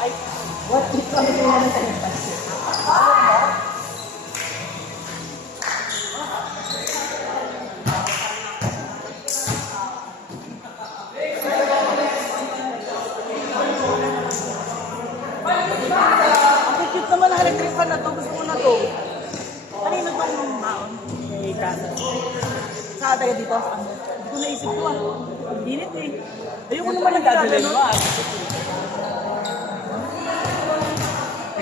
Ay, what if kami ko naman sa pansit? Ang cute naman ang electric fan na to. Gusto ko na to. Kanino tong maon? Kay Kasa. Sa taga dito sa kanila. Hindi ko naisip ko ah. Ang dinit eh. Ayoko naman ang gagawin mo ah.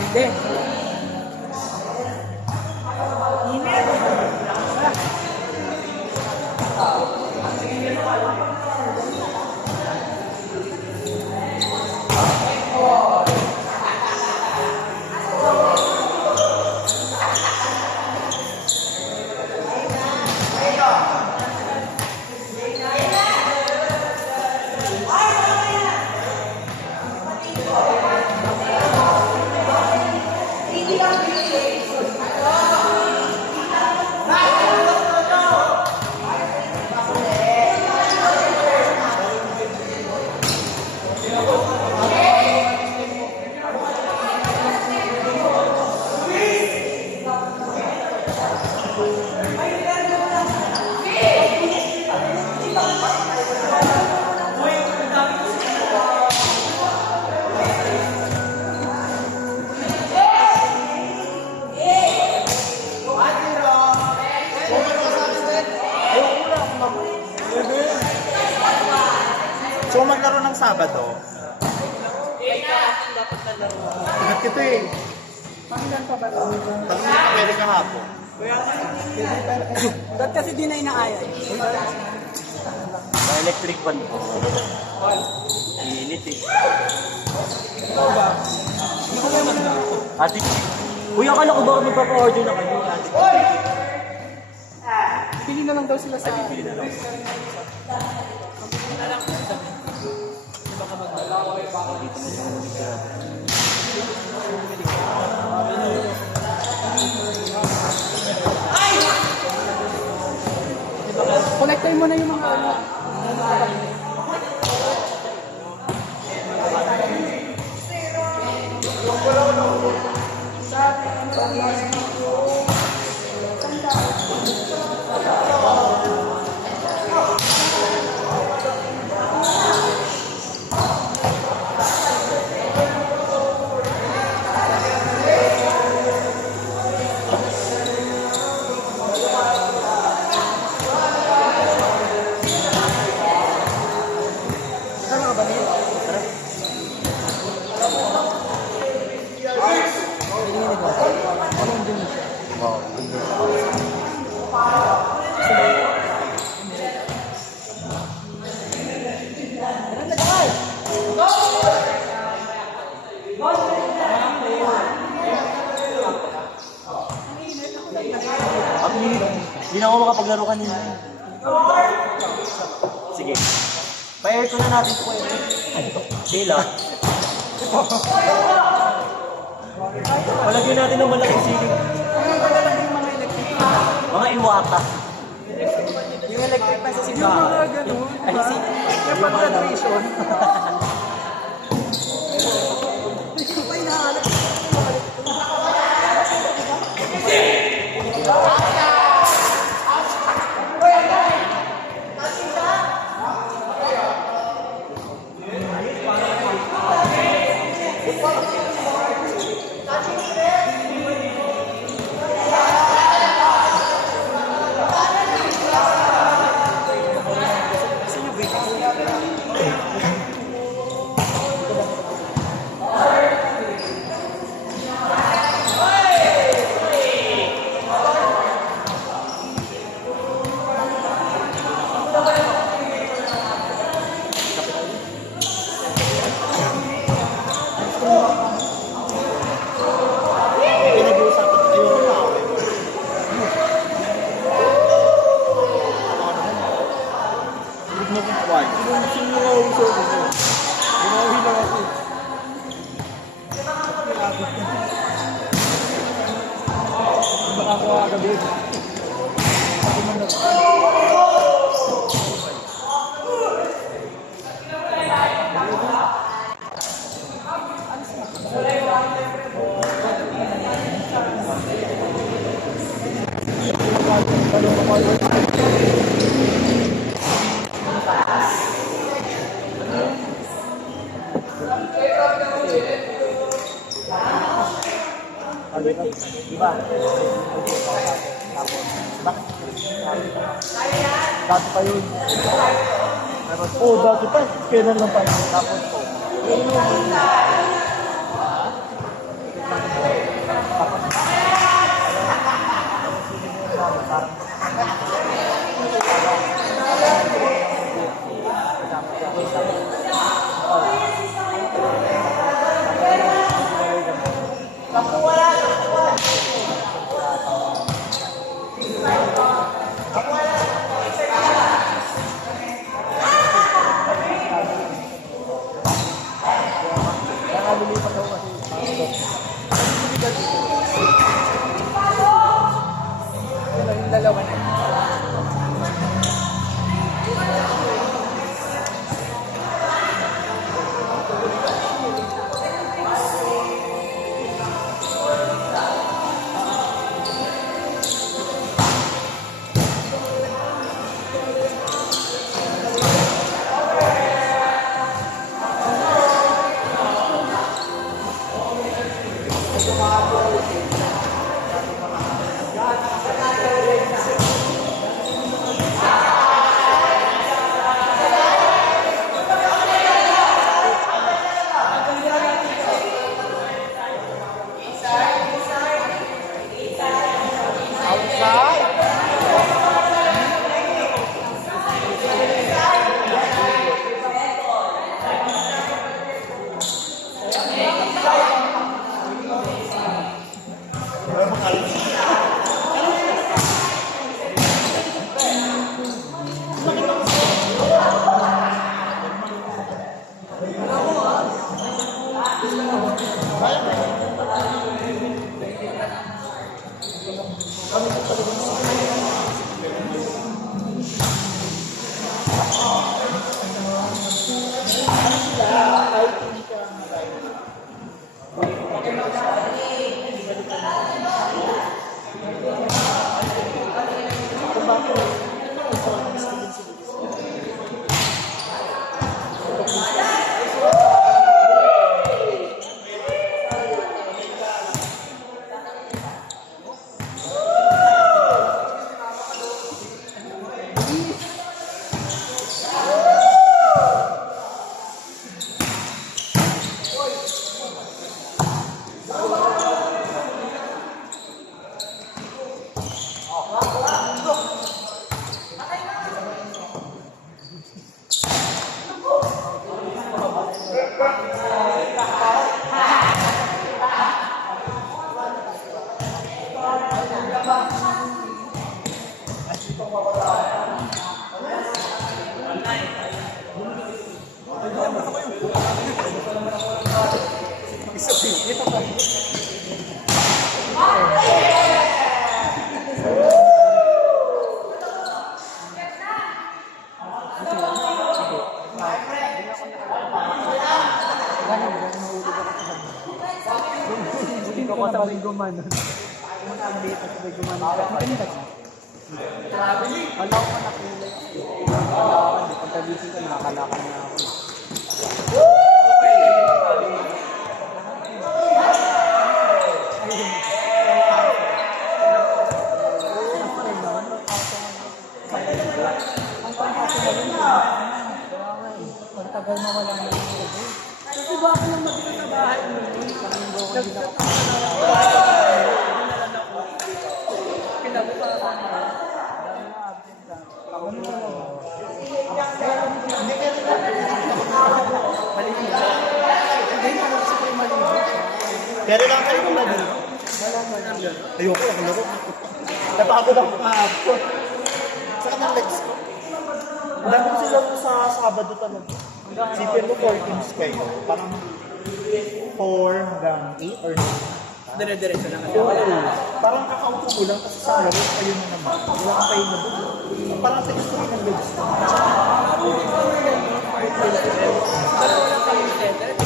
Hindi. Init. So maglaro ng Sabado. Ingat kita eh. Pangilan pa ba ito? Pag hindi ka pwede kahapon. Dahil kasi di na inaayay. Sa electric fan ko. Init eh. Ikaw ba? Hindi ko kayo maglaro. Ate, uy, akala ko baka magpapa-order na kayo. Pili na lang daw sila sa... Pili na lang. Connectin mo na yung mga ano. Hindi na ako makapaglaro kanina. Sige. Pa-aircon na natin po eh. Sila. Palagyan natin ng malaking siling. Mga iwata. Yung electric pa sa sigla. Yung mga ganun. Ay, Yung pag-graduation. Hindi ko pa hinahanap. Diba? Bakit? Dati pa yun. Oo, dati pa. Kailan lang pa. Tapos po. Nakalilipat ako kasi yung dalawa na. Hindi ko sabay gumanon. Kung ang dito sabay gumanon. Maganda siya. Wala ko pa nakulay. Pagkagising ko, nakakalakad na ako. Pagtagal na wala na yung ubo. Kasi ba ako lang mag-ina sa bahay mo? Pero lang kayo kung lagi. Ayoko, ako laro. Napagod ako kahapon. Saka ng legs ko. Ang dami ko sila sa Sabado talaga. Sipin mo 4 teams kayo. Parang 4 hanggang 8 or 9. Dire-diretso lang. Oo. Parang kakaupo mo lang kasi sa laro, ayun na naman. Wala kang pahin na buto. Parang text ko rin ang legs ko. Dalawa lang kami center.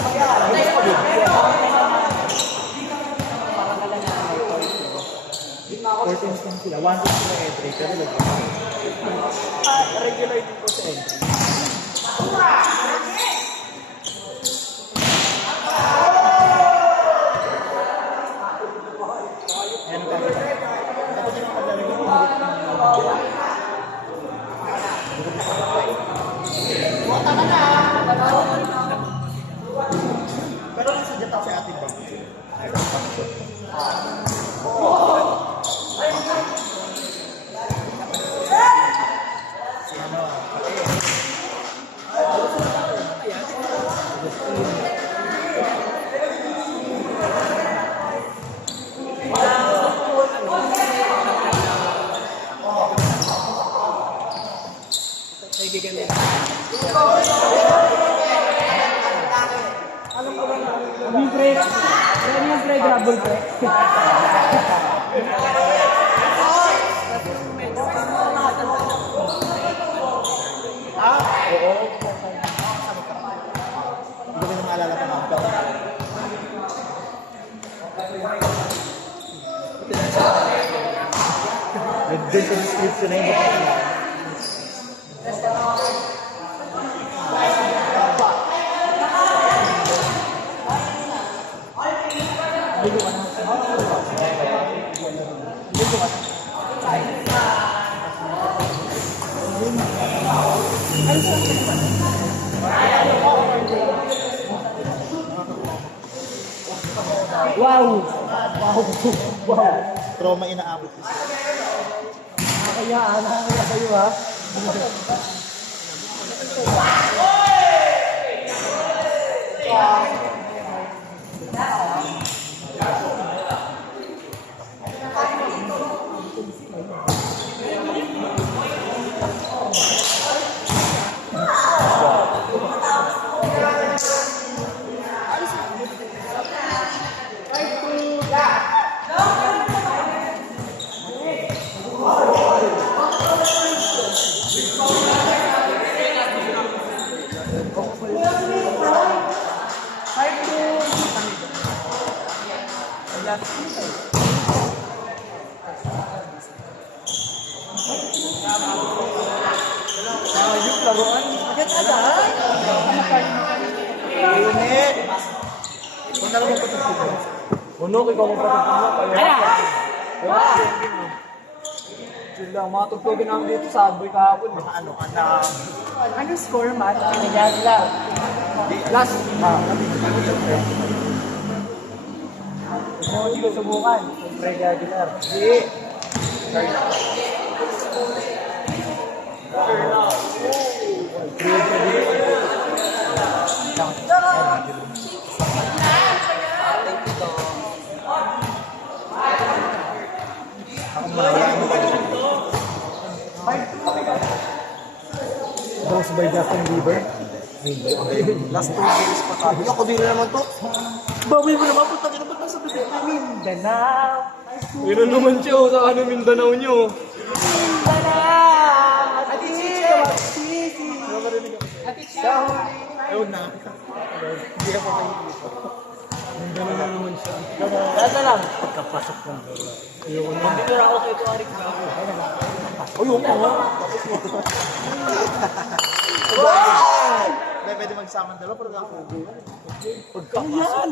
Fourth teams lang sila. 1 team sila entry, pero lagyan. Regular din po sa entry. Ayan ka. Dapat yung paglalagay ng pero nasa dyan ako sa ating bang. Si ano, Yung pre, yan yung pre, grabble pre. oo. Hindi ko na maalala pa mga pero. Nag-dun sa description na hindi ko pala. Wow! Wow! Trauma inaabot ko siya. Nakakaya kayo ha. Ayun, laruan. Agad-agad. Unit. Kung nalagyan ko ito. Unok, ikaw mo Yun lang, mga tugtugin namin dito sa Adboy kahapon. Mga ano ka na. Ano score, Matt? Pinagyan sila. Last. Hindi ko subukan. Regular. Hindi. Boss by Justin Bieber. Last 2 days pa tayo. Ako din naman to. Bawi mo naman po. Tayo naman sa bibig. Mindanao. Yun naman siya sa ano Mindanao nyo. Mindanao! Ati Chichi! Ati Chichi! Ayun na. Hindi ako kayo dito. Mindanao na naman siya. Kaya lang. Pagkapasok ng bola. Ayoko na. Hindi na ako kay Tuarik na ako. Ayun ko. Hindi, pwede magsama ng dalawa pero ako. Pagkapasok.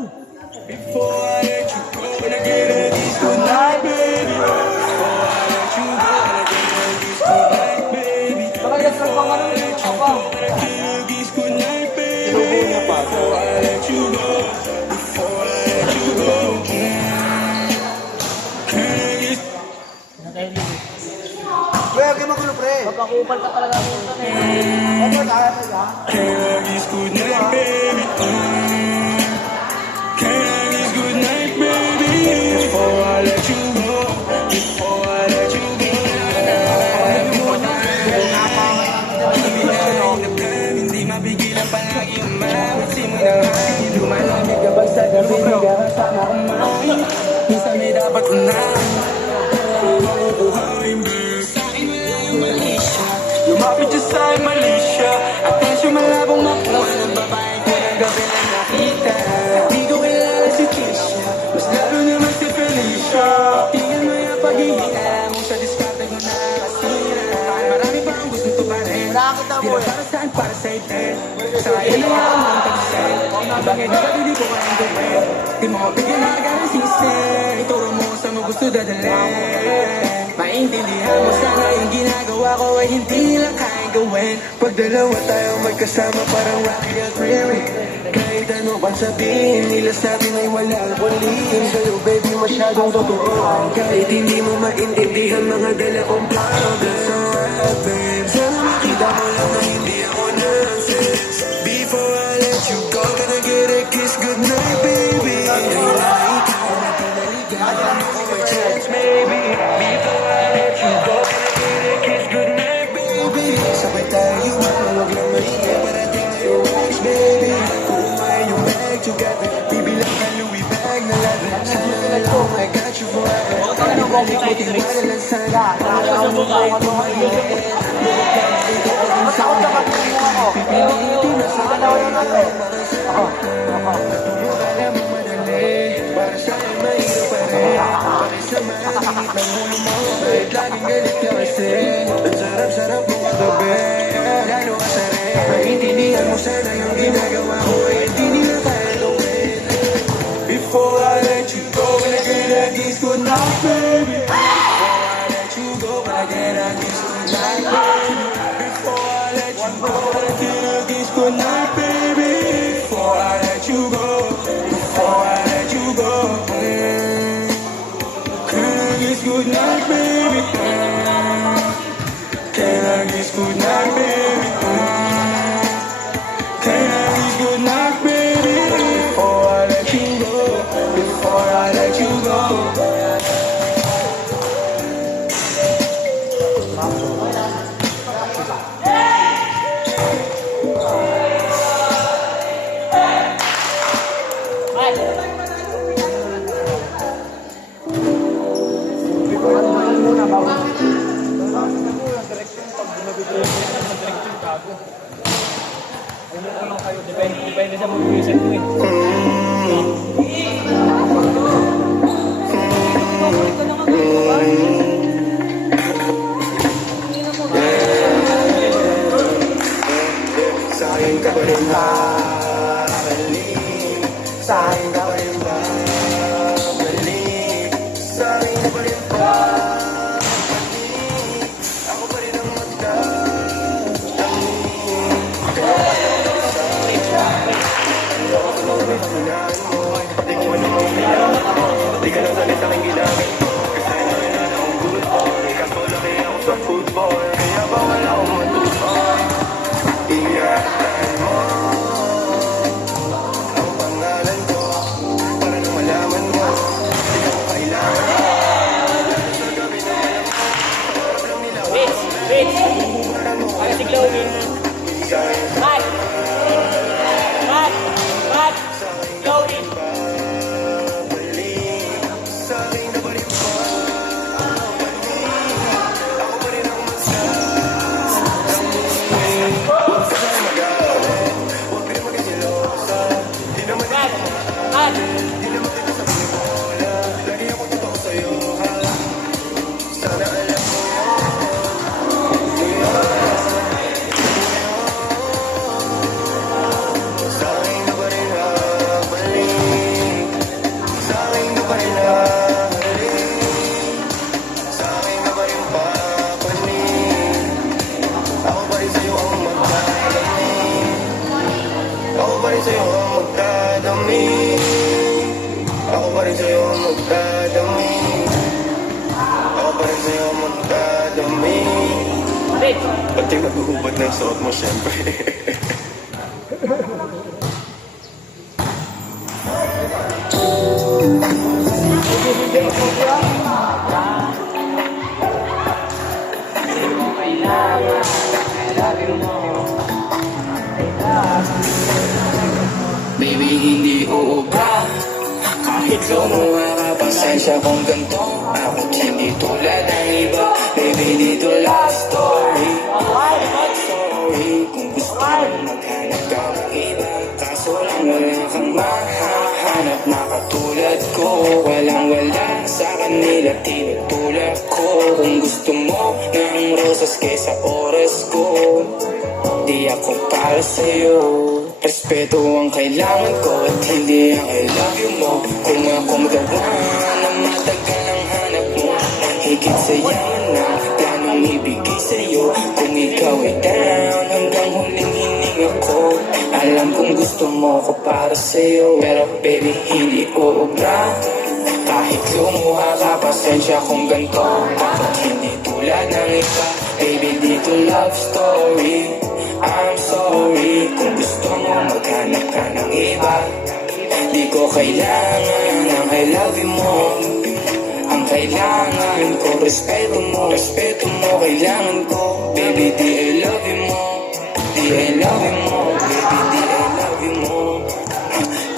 Before I let you go, and I get a kiss goodnight, baby. Before I let you go, and I get a kiss goodnight, baby. Baka yes lang pang ano yung ako. And I get a kiss goodnight, baby. Before I let you go, before I let you go, Pre, okay magulo pre. Magkakupal ka talaga dito eh. Ano kaya na yan? Can I kiss goodnight, baby? Can I kiss goodnight, baby? Before I let you go, before I let you go. Hindi mapigilan palagi umawit simula hangin. Lumalamig kapag sa gabi nagkakasama kumain. Minsan may dapat unahin. Makukuhain, babe. Sa akin wala yung mali siya. Lumapit siya sa akin, mali siya. Atensyon malabong makuha ng babae ko ng gabi na nakita. Di ko kilala si Keisha, mas lalo naman si Felicia. Tingnan mo yung paghihina baliktad. Sa'yo na ako ng pag-send. Bakit di ko kayang gawin? Di mo bigyan na agad ang sisig. Ituro mo sa mo gusto dadalhin. Maintindihan mo sana yung ginagawa ko ay hindi lang kayang gawin. Pag dalawa tayo magkasama parang Rocky at Riri. Kahit ano bang sabihin nila sa'tin ay wala akong lihim. Sa'yo baby masyadong totoo. Kahit hindi mo maintindihan mga dala kong problems. So babe, sana makita mo lang na hindi ako nonsense. Before I let you go, can I get a kiss goodnight baby? Ay na ikaw na pinaligawan mo ko may chance maybe. Before I let you go, can I get a kiss goodnight baby? Sabay tayo huwag lang maingay parating na yung watch baby. Together, bibilang ka Louis bag na leather. Sana alam I got you forever. Ibalik mo tiwala lang sana. Alam mo ko ano maliit. Bukod lang dito ko din sana. Pipilitin na sa dalawa para sa'yo. Yung alam mo madali. Para sa'yo mahirap pa rin. Bakit sa mainit ng ulo mo? Kahit laging galit ka kasi. Ang sarap-sarap mo kagabi. Lalo ka sa rin. Maintindihan mo sana yung ginagawa ko. Ay hindi nila kaya. Before I let you go, when I get a kiss goodnight, baby. Before I let you go, when I get a kiss goodnight, baby. Before I let you go, when I get a kiss goodnight, baby. Before I let you go, before I let you go, can I kiss goodnight, baby? Can I kiss goodnight, baby? Can I kiss goodnight, baby? Before I let you go. Before I let you go. Depende sa mga music mo eh. Sa'kin ka pa rin babalik. Sa'kin ka pa rin babalik. Sa'kin ka pa rin babalik. Ako pa rin ang Di ko ano ang kailangan mo. Di ka lang salit aking ginamit mo. Kasi namin na akong good boy. Kaso laki ako sa football. Kaya bawal akong matusoy. Ingatan mo ang pangalan ko para na malaman mo. Di ko kailangan mo. Lalo sa gabi na alam mo. Harap lang nila ako. Rich! Para si Chloe. Matt! Matt! Matt! Chloe! Sa'kin ka pa rin ako pa rin ang huwag ka na magalit. Huwag ka na magasilosa. Di naman Matt! Matt! Di naman kita sa pinimola. Lagi ako totoo sa'yo, ha? Sana alam mo sa'kin ka pa rin babalik. Sa'kin ka pa rin babalik. Sa'kin ka pa rin papanik. Ako pa rin sa'yo ang magdadami. Ako pa rin sa'yo ang magdadami. Ako pa rin sa'yo ang magdadami. Ako pa rin sa'yo ang magdadami. Rich! Pati maghuhubad ng suot mo, syempre. Baby, hindi uubra. Kahit lumuha ka, pasensya kung ganito. Ako't hindi tulad ng iba. Baby, dito last story. But sorry kung gusto mo maghanap ka ng iba. Kaso lang wala kang mahahanap na katulad ko. Walang-wala sa kanila tinutulak ko. Kung gusto mo ng rosas kaysa oras ko, di hindi ako para sa'yo. Respeto ang kailangan ko at hindi ang I love you mo. Kung akong gawa na matagal ang hanap mo, higit sa yaman na planong ibigay sa'yo. Kung ikaw ay down hanggang huling hininga ko, alam kong gusto mo ko para sa'yo. Pero baby hindi uubra, kahit lumuha ka, pasensya kung ganito. Bakit hindi tulad ng iba, baby dito love story. I'm sorry kung gusto mo maghanap ka ng iba. Di ko kailangan ng I love you mo. Ang kailangan ko, respeto mo. Respeto mo, kailangan ko. Baby, di I love you mo. Di I love you mo. Baby, di I love you mo.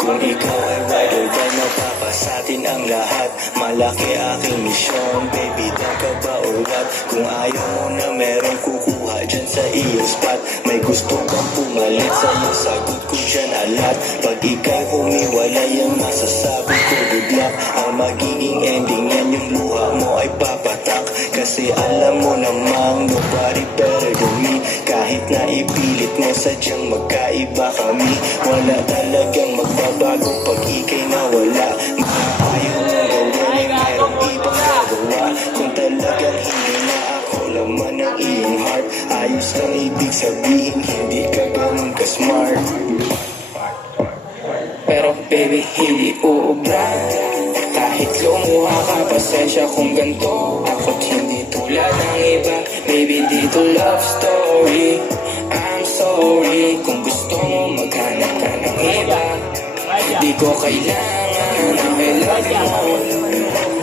Kung ikaw ay ride or die, mapapasatin ang lahat. Malaki aking misyon, baby, down ka ba or what? Kung ayaw mo na merong kukuha dyan sa iyong spot, may gusto kang pumalit sa'yo, sagot ko dyan alat. Pag ika'y humiwalay, ang masasabi ko good luck. Ang magiging ending yan, yung luha mo ay papatak. Kasi alam mo namang nobody better than me. Kahit na ipilit mo, sadyang magkaiba kami. Wala talagang magbabago pag ika'y nawala. Maayaw mo gawin, mayroong ibang nagawa. Kung talagang hindi na ako laman ng iyong heart, ayos lang ibig sabihin, hindi ka ganun ka-smart. Pero baby, hindi uubra, kahit lumuha ka, pasensya kung ganito. Ako't hindi tulad ng iba, baby dito love story. I'm sorry kung gusto mo maghanap ka ng iba. Di ko kailangan ng I love you mo.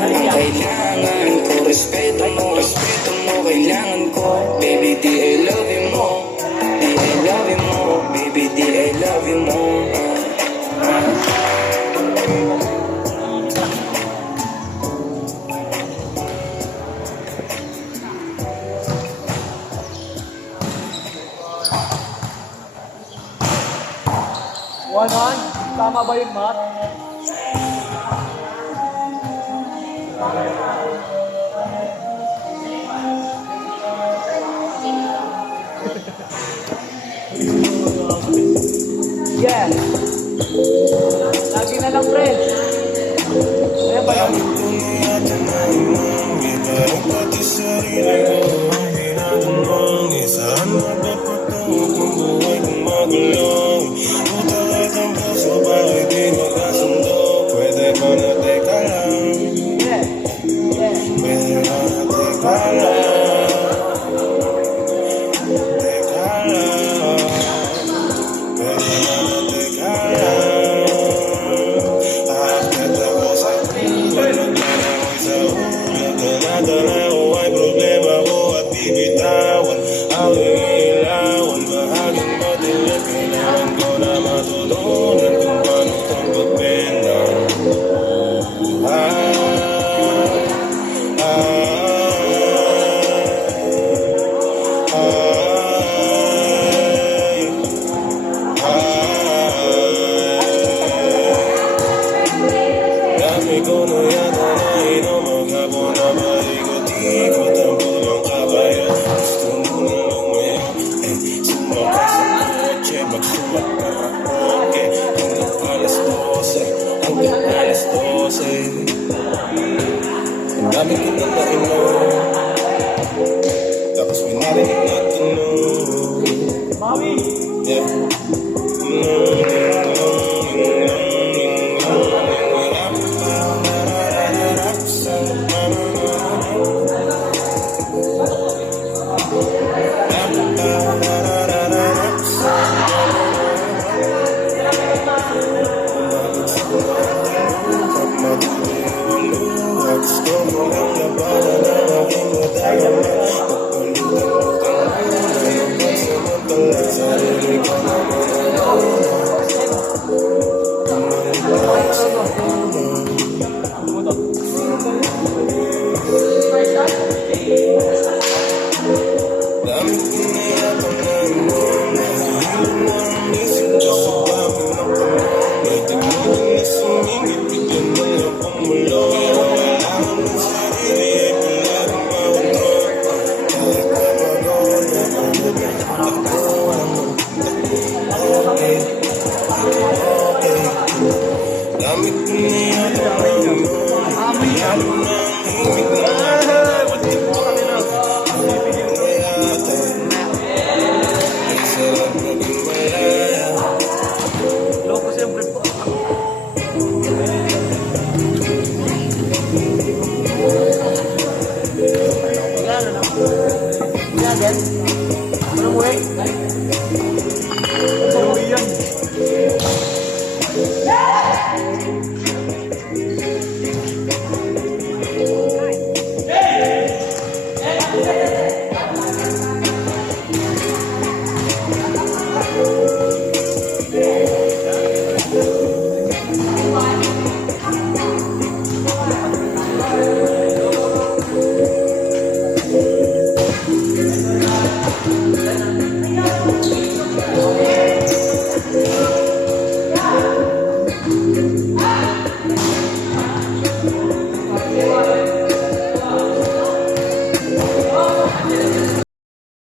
Ang kailangan ko, respeto mo. Respeto mo, kailangan ko. Baby, di I love you mo. Di I love you mo. Baby, di I love you mo. Wanan, tama ba yun, Matt? Yeah. Lagi na lang, friend. Ayan ba yun? Yeah. Ang dami ko na nainom, tapos may narinig na tunog. Mami! Yeah. Bakit mo na yata ang